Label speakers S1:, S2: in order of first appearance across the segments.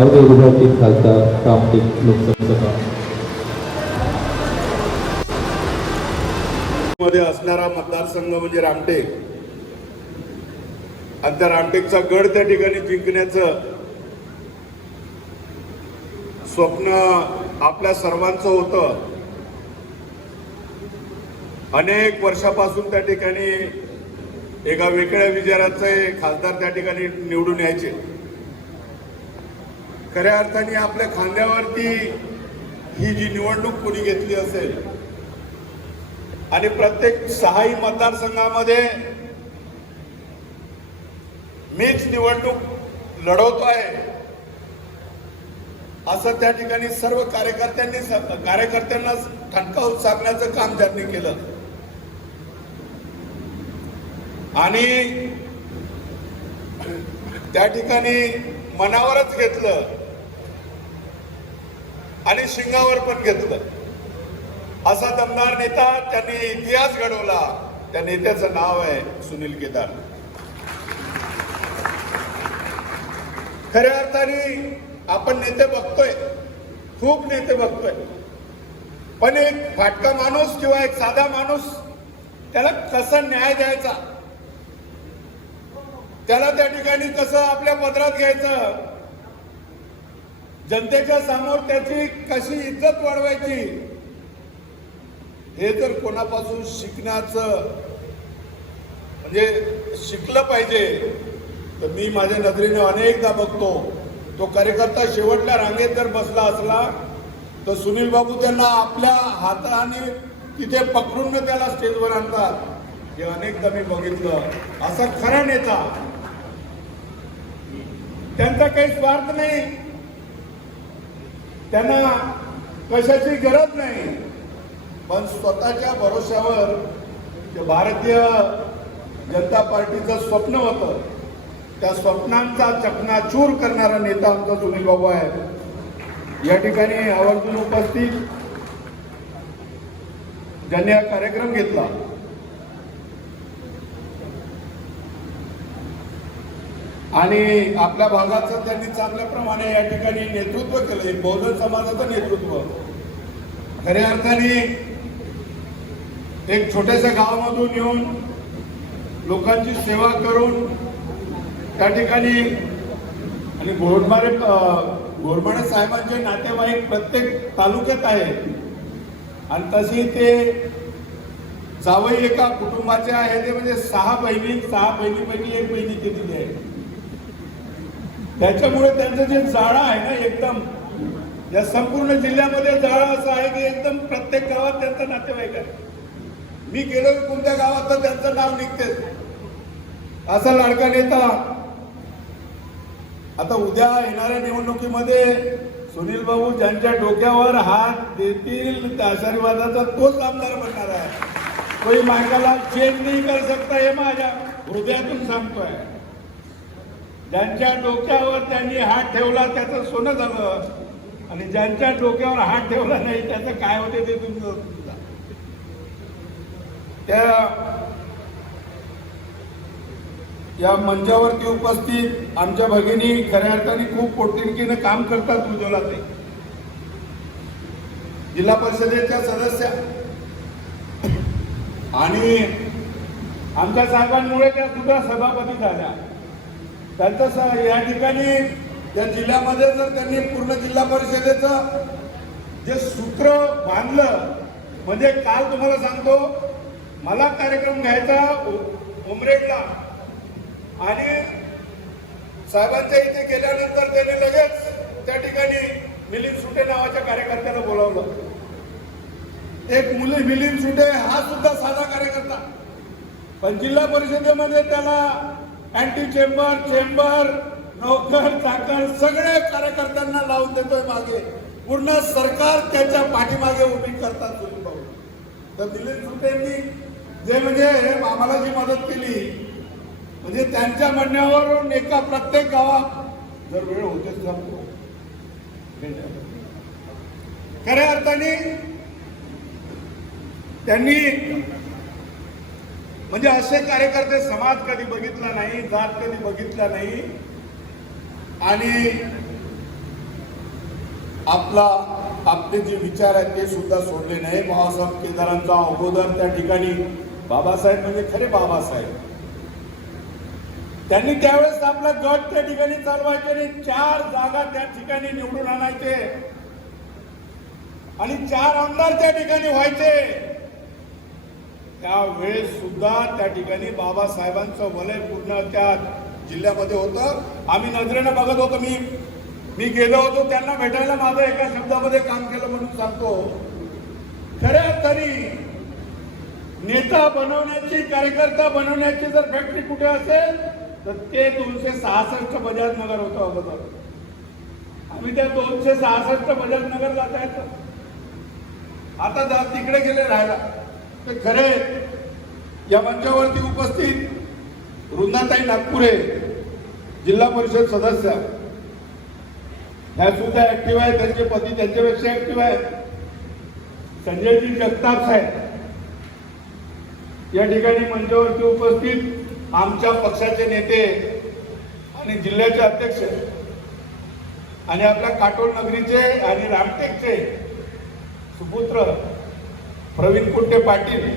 S1: नवनिर्वाचित खासदार रामटेक लोकसभा
S2: मध्ये असणारा मतदारसंघ म्हणजे रामटेक. आणि त्या रामटेकचा गड त्या ठिकाणी जिंकण्याचं स्वप्न आपल्या सर्वांचं होतं. अनेक वर्षापासून त्या ठिकाणी एका वेगळ्या विचाराचे खासदार त्या ठिकाणी निवडून यायचे. खऱ्या अर्थाने आपल्या खांद्यावरती ही जी निवडणूक कोणी घेतली असेल आणि प्रत्येक सहाही मतदारसंघामध्ये मीच निवडणूक लढवतो आहे असं त्या ठिकाणी सर्व कार्यकर्त्यांनी कार्यकर्त्यांना ठणकावून सांगण्याचं काम त्यांनी केलं. आणि त्या ठिकाणी मनावरच घेतलं आणि शिंगावर पण घेतलं. असा दमदार नेता त्यांनी इतिहास घडवला. त्या नेत्याचं नाव आहे सुनील केदार. खऱ्या अर्थाने आपण नेते बघतोय. खूप नेते बघतोय. पण एक फाटका माणूस किंवा एक साधा माणूस त्याला कसा न्याय द्यायचा? त्याला त्या ठिकाणी कसं आपल्या पदरात घ्यायचं? जनतेच्या समोर त्याची कशी इज्जत वाढवायची? हे जर कोणापासून शिकण्याचं म्हणजे शिकलं पाहिजे तर मी माझ्या नजरेने अनेकदा बघतो तो कार्यकर्ता शेवटच्या रांगेत जर बसला असला तर सुनील बाबू त्यांना आपल्या हाताने तिथे पकडून त्याला स्टेजवर आणतात. हे अनेकदा मी बघितलं. असा खरा नेता. त्यांचा काही स्वार्थ नाही. त्यांना कशाची गरज नाही. पण स्वतःच्या भरोश्यावर जे भारतीय जनता पार्टीचं स्वप्न होतं त्या स्वप्नांचा चकनाचूर करणारा नेता आमचा सुनील बाबू आहे. या ठिकाणी आवर्जून उपस्थित ज्यांनी हा कार्यक्रम घेतला आणि आपल्या भागाचं त्यांनी चांगल्या प्रमाणे या ठिकाणी नेतृत्व केलं. एक बहुजन समाजाचं नेतृत्व. खऱ्या अर्थाने एक छोट्याशा गावामधून येऊन लोकांची सेवा करून त्या ठिकाणी आणि घोडमारे घोडमारे साहेबांचे नातेवाईक प्रत्येक तालुक्यात आहे आणि तशी ते जावई एका कुटुंबाचे आहे ते म्हणजे सहा बहिणी सहा बहिणीपैकी एक बहिणी केलेली आहे. त्याच्यामुळे त्यांचं जे जाळं आहे ना एकदम या संपूर्ण जिल्ह्यामध्ये जाळं असं आहे की एकदम प्रत्येक गावात त्यांचं नातेवाईक आहे. मी गेलो कोणत्या गावात तर त्यांचं नाव निघते? असा लाडका नेता. आता उद्या येणाऱ्या निवडणुकीमध्ये सुनील बाबू ज्यांच्या डोक्यावर हात देतील त्या आशीर्वादाचा तोच आमदार बनणार आहे. कोई मायकाला चेंज नाही कर सकता हे माझ्या हृदयातून सांगतोय. ज्यांच्या डोक्यावर त्यांनी हात ठेवला त्याचं सोनं झालं. आणि ज्यांच्या डोक्यावर हात ठेवला नाही त्याचं काय होते ते तुमचं त्या या मंचावरती उपस्थित आमच्या भगिनी खऱ्या अर्थाने खूप पोटतिडकीनं काम करतात उज्ज्वला ते जिल्हा परिषदेच्या सदस्य. आणि आमच्या साहेबांमुळे त्या सुद्धा सभापती झाल्या. त्यांचं या ठिकाणी या जिल्ह्यामध्ये जर त्यांनी पूर्ण जिल्हा परिषदेचं जे सूत्र बांधलं म्हणजे काल तुम्हाला सांगतो मला कार्यक्रम घ्यायचा उमरेडला. आणि साहेबांच्या इथे गेल्यानंतर त्याने लगेच त्या ठिकाणी मिलिंद सुटे नावाच्या कार्यकर्त्याला बोलावलं. एक मुली मिलिंद सुटे हा सुद्धा साधा कार्यकर्ता. पण जिल्हा परिषदेमध्ये त्याला अँटी चेंबर चेंबर नोकर चाकर सगळे कार्यकर्त्यांना लावून देतोय मागे. पूर्ण सरकार त्याच्या पाठीमागे उभी करतात तुम्ही भाऊ तर दिलीप सुटेंनी जे म्हणजे आम्हाला जी मदत केली म्हणजे त्यांच्या म्हणण्यावरून एका प्रत्येक गावात जर वेळ होतेच सांगतो खऱ्या अर्थाने त्यांनी म्हणजे असे कार्यकर्ते समाज कधी बघितला नाही जात कधी बघितला नाही. आणि आपला आपले जे विचार आहेत ते सुद्धा सोडले नाही. बाबासाहेब केदारांचा अगोदर त्या ठिकाणी बाबासाहेब म्हणजे खरे बाबासाहेब. त्यांनी त्यावेळेस आपला गट त्या ठिकाणी चालवायचे आणि चार जागा त्या ठिकाणी निवडून आणायचे. आणि चार आमदार त्या ठिकाणी व्हायचे. त्यावेळेस सुद्धा त्या ठिकाणी बाबासाहेबांचं वलय पूर्ण त्या जिल्ह्यामध्ये होतं. आम्ही नजरेनं बघत होतो मी मी गेलो होतो त्यांना भेटायला माझं एका शब्दामध्ये काम केलं म्हणून सांगतो. खऱ्या तरी नेता बनवण्याची कार्यकर्ता बनवण्याची जर फॅक्टरी कुठे असेल तर ते दोनशे सहासष्ट बजाज नगर होतं अगोदर. आम्ही त्या दोनशे सहासष्ट बजाज नगरला जायचं. आता तिकडे गेले राहायला. ते खरे या मंचावरती उपस्थित वृंदाताई नागपुरे जिल्हा परिषद सदस्य. ह्या सुद्धा ऍक्टिव्ह आहे त्यांचे पती त्यांच्यापेक्षा ऍक्टिव्ह आहे संजयजी जगताप साहेब. या ठिकाणी मंचावरती उपस्थित आमच्या पक्षाचे नेते आणि जिल्ह्याचे अध्यक्ष आणि आपल्या काटोल नगरीचे आणि रामटेकचे सुपुत्र प्रवीण कुंटे पाटील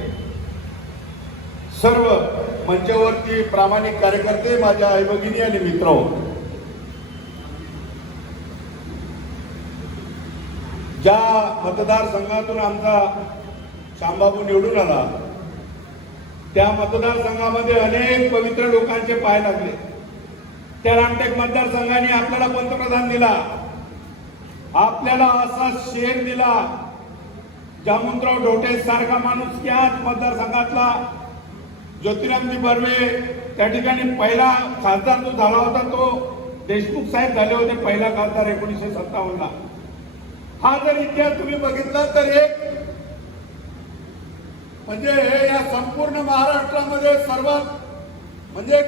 S2: सर्व मंचावरती प्रामाणिक कार्यकर्ते माझ्या आई भगिनी आणि मित्र ज्या मतदारसंघातून आमचा शामबाबू निवडून आला त्या मतदारसंघामध्ये अनेक पवित्र लोकांचे पाय लागले. त्या रामटेक मतदारसंघाने आपल्याला पंतप्रधान दिला. आपल्याला असा शेर दिला. जामूनराव डोटे सारखा माणूस याच मतदारसंघातला ज्योतिरामजी बर्वे त्या ठिकाणी पहिला खासदार जो झाला होता तो देशमुख साहेब झाले होते पहिला खासदार एकोणीसशे सत्तावन्नला. हा जर इतिहास तुम्ही बघितला तर एक म्हणजे हे या संपूर्ण महाराष्ट्रामध्ये सर्वात म्हणजे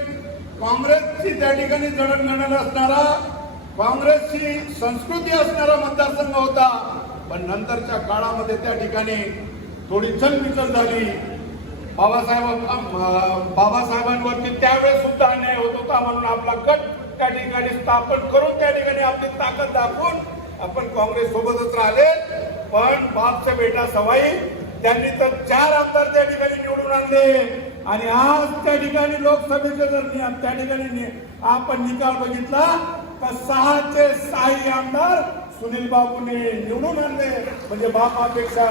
S2: काँग्रेसची त्या ठिकाणी जडणघडण असणारा काँग्रेसची संस्कृती असणारा मतदारसंघ होता. पण नंतरच्या काळामध्ये त्या ठिकाणी थोडी चलबिचल झाली. बाबासाहेब बाबासाहेबांवरती त्यावेळेस सुद्धा अन्याय होत होता म्हणून आपला गट त्या ठिकाणी स्थापन करून त्या ठिकाणी आपली ताकद दाखवून आपण काँग्रेस सोबतच राहिले. पण बापच्या बेटा सवाई त्यांनी तर चार आमदार त्या ठिकाणी निवडून आणले. आणि आज त्या ठिकाणी लोकसभेचे जर नियम त्या ठिकाणी आपण निकाल बघितला तर सहाचे सहाही आमदार सुनील बाबूने निवडून आणले. म्हणजे बापापेक्षा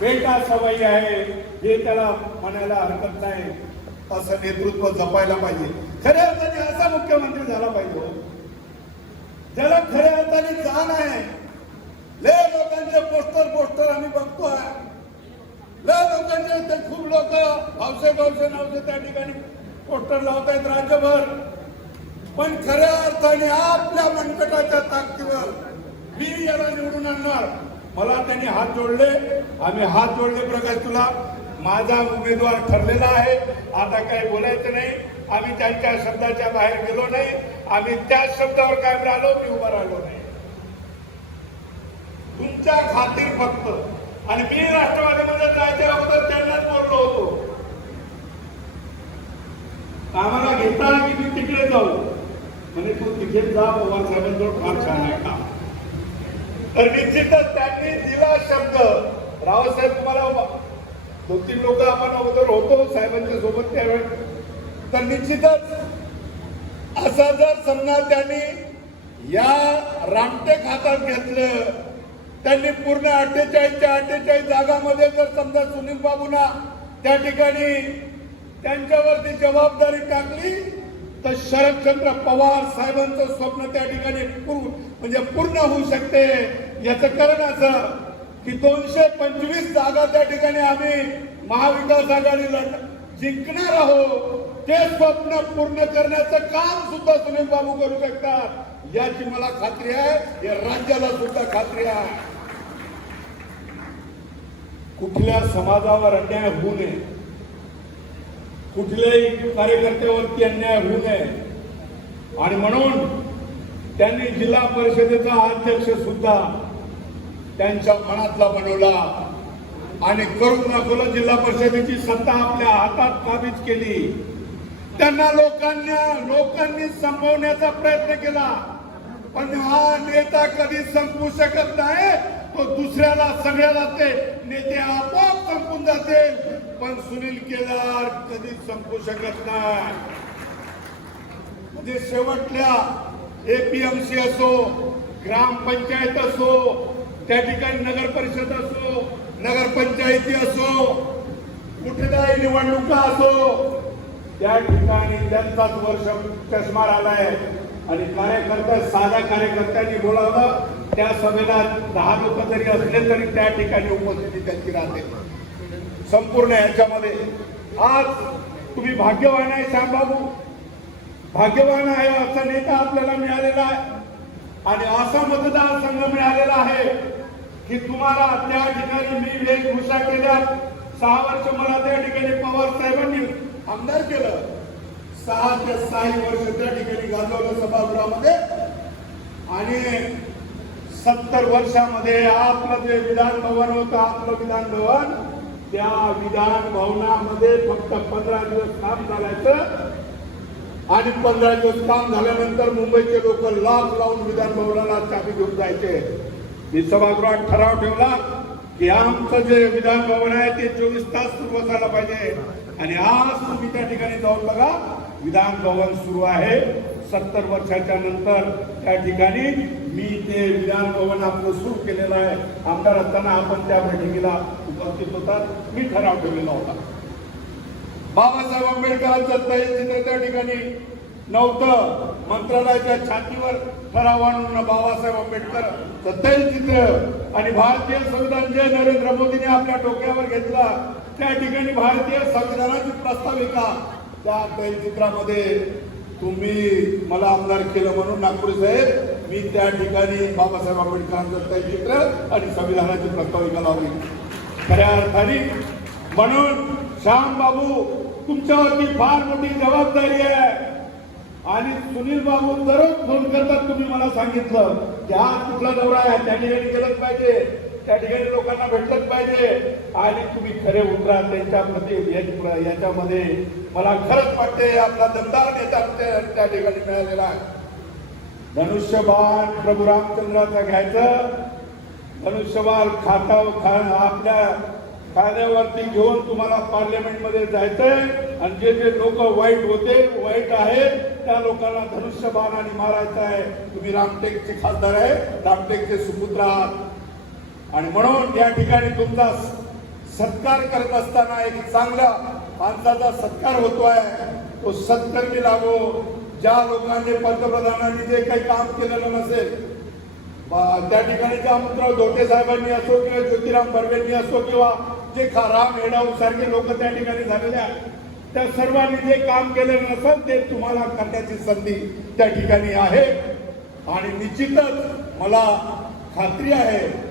S2: बेटा सवयी आहे. हे त्याला म्हणायला हरकत नाही. असं नेतृत्व जपायला पाहिजे. खऱ्या अर्थाने असा मुख्यमंत्री झाला पाहिजे. ज्याला खऱ्या अर्थाने जाण आहे. लय लोकांचे पोस्टर पोस्टर आम्ही बघतोय. लय लोकांचे ते खूप लोक भावसे भावसे नावसे त्या ठिकाणी पोस्टर लावतायत राज्यभर. पण खऱ्या अर्थाने आपल्या मनकटाच्या ताकदीवर मी याला निवडून आणणार. मला त्यांनी हात जोडले. आम्ही हात जोडले प्रकाश तुला. माझा उमेदवार ठरलेला आहे. आता काही बोलायचं नाही. आम्ही त्यांच्या शब्दाच्या बाहेर गेलो नाही. आम्ही त्याच शब्दावर कायम राहिलो मी उभा राहिलो नाही. तुमच्या खातीर फक्त आणि मी राष्ट्रवादीमध्ये जायच्या अगोदर त्यांनाच बोललो होतो. आम्हाला घेता की मी तिकडे जाऊ. म्हणजे तू तिथे जा पवार साहेबांजवळ फार छान आहे काम. तर निश्चितच त्यांनी दिला शब्द. रावसाहेब तुम्हाला दोन तीन लोक आपण अगोदर होतो साहेबांच्या सोबत त्यावेळेस तर निश्चितच असा जर समजा त्यांनी या रामटेक हातात घेतलं त्यांनी पूर्ण अठ्ठेचाळीसच्या अठ्ठेचाळीस जागामध्ये जर समजा सुनील बाबूंना त्या ठिकाणी त्यांच्यावरती जबाबदारी टाकली तर शरदचंद्र पवार साहेबांचं स्वप्न त्या ठिकाणी पूर्ण म्हणजे पूर्ण होऊ शकते. याचं कारण असं की दोनशे पंचवीस जागा त्या ठिकाणी आम्ही महाविकास आघाडीला जिंकणार आहोत. ते स्वप्न पूर्ण करण्याचं काम सुद्धा सुनील बाबू करू शकतात. याची मला खात्री आहे. या राज्याला सुद्धा खात्री आहे. कुठल्या समाजावर अन्याय होऊ नये. कुठल्याही कार्यकर्त्यावरती अन्याय होऊ नये. आणि म्हणून त्यांनी जिल्हा परिषदेचा अध्यक्ष सुद्धा त्यांच्या मनातला बनवला. आणि करून दाखवलं जिल्हा परिषदेची सत्ता आपल्या हातात काबीज केली. त्यांना लोकांना लोकांनी संपवण्याचा प्रयत्न केला. पण हा नेता कधी संपू शकत नाही तो दुसऱ्याला सगळ्याला ते नेते आपोआप संपून जाते पण सुनील केदार कधी संपू शकत नाही. म्हणजे शेवटल्या एपीएमसी असो ग्रामपंचायत असो त्या ठिकाणी नगर परिषद असो नगरपंचायती असो कुठलाही निवडणुका असो त्या ठिकाणी त्यांचाच वर्ष चष्मार आलाय आणि कार्यकर्ता साध्या कार्यकर्त्यांनी बोलावलं त्या सभेला दहा लोक जरी असले तरी त्या ठिकाणी उपस्थिती त्यांची राहते. संपूर्ण याच्यामध्ये आज तुम्ही भाग्यवान आहे श्यामबाबू भाग्यवान आहे असा नेता आपल्याला मिळालेला आहे. आणि असा मतदारसंघ मिळालेला आहे की तुम्हाला त्या ठिकाणी मी वेशभूषा केल्या सहा वर्ष मला त्या ठिकाणी पवार साहेबांनी आमदार केलं. सहा ते सहा वर्ष त्या ठिकाणी गाजवलं सभागृहामध्ये. आणि सत्तर वर्षामध्ये आपलं जे विधान भवन होतं आपलं विधान भवन त्या विधान भवनामध्ये फक्त पंधरा दिवस काम चालायचं आणि पंधरा दिवस काम झाल्यानंतर मुंबईचे लोक लाख लावून विधानभवनाला चाबी घेऊन जायचे. मी सभागृहात ठराव ठेवला की आमचं जे विधानभवन आहे ते चोवीस तास सुरू असायला पाहिजे. आणि आज तुम्ही त्या ठिकाणी जाऊन बघा विधानभवन सुरू आहे. सत्तर वर्षाच्या नंतर त्या ठिकाणी मी ते विधानभवन आपलं सुरू केलेलं आहे. आमदार असताना आपण त्या बैठकीला उपस्थित होतात. मी ठराव ठेवलेला होता. बाबासाहेब आंबेडकरांचं तैलचित्र त्या ठिकाणी नव्हतं. मंत्रालयाच्या छातीवर ठराव आणून बाबासाहेब आंबेडकर तैलचित्र आणि भारतीय संविधान जे नरेंद्र मोदींनी आपल्या डोक्यावर घेतला त्या ठिकाणी भारतीय संविधानाची प्रस्ताविका. त्या तैलचित्रामध्ये तुम्ही मला आमदार केलं म्हणून नागपूर साहेब मी त्या ठिकाणी बाबासाहेब आंबेडकरांचं तैलचित्र आणि संविधानाची प्रस्ताविका लावली. खऱ्या अर्थाने म्हणून श्याम बाबू तुमच्यावरती फार मोठी जबाबदारी आहे. आणि सुनील बाबू दररोज फोन करतात तुम्ही मला सांगितलं. की हा कुठला दौरा आहे? त्या ठिकाणी गेलंच पाहिजे. त्या ठिकाणी लोकांना भेटलंच पाहिजे. आणि तुम्ही खरे उतरा त्यांच्या प्रति. याच्यामध्ये मला खरंच वाटते आपला दमदार नेता त्या ठिकाणी मिळालेला आहे. धनुष्यबाण प्रभू रामचंद्राचा घ्यायचं. धनुष्यबाण खाता खा आपल्या खाण्यावरती घेऊन तुम्हाला पार्लमेंटमध्ये जायचंय. आणि जे जे लोक वाईट होते वाईट आहेत त्या लोकांना धनुष्यबाण आणि मारायचं आहे. तुम्ही रामटेकचे खासदार आहे रामटेकचे सुपुत्र आहात. आणि म्हणून या ठिकाणी तुमचा सत्कार करत असताना एक चांगला माणसाचा सत्कार होतो आहे. तो सत्कर्मी लागो ज्या लोकांनी पंतप्रधानांनी जे काही काम केलेलं नसेल त्या ठिकाणी जे अमृतराव धोटे साहेबांनी असो किंवा ज्योतिराम बर्वेंनी असो किंवा जे खा राम हेडाऊ सारखे लोक त्या ठिकाणी झालेले आहेत. त्या सर्वांनी जे काम केलं नसेल ते तुम्हाला करण्याची संधी त्या ठिकाणी आहे. आणि निश्चितच मला खात्री आहे